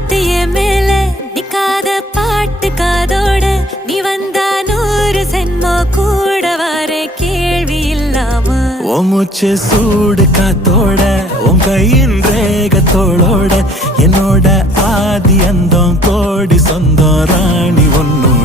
காத்திய மேல நிக்காத பாட்டு காதோட நீ வந்தா 100 சென்மோ கூட வர கேள்வி இல்லாம மூச்சு சூடு காத்தோட உன் கையின் ரேகத்தோளோட என்னோட ஆதி அந்தம் கோடி சொந்தம் ராணி ஒன்னும்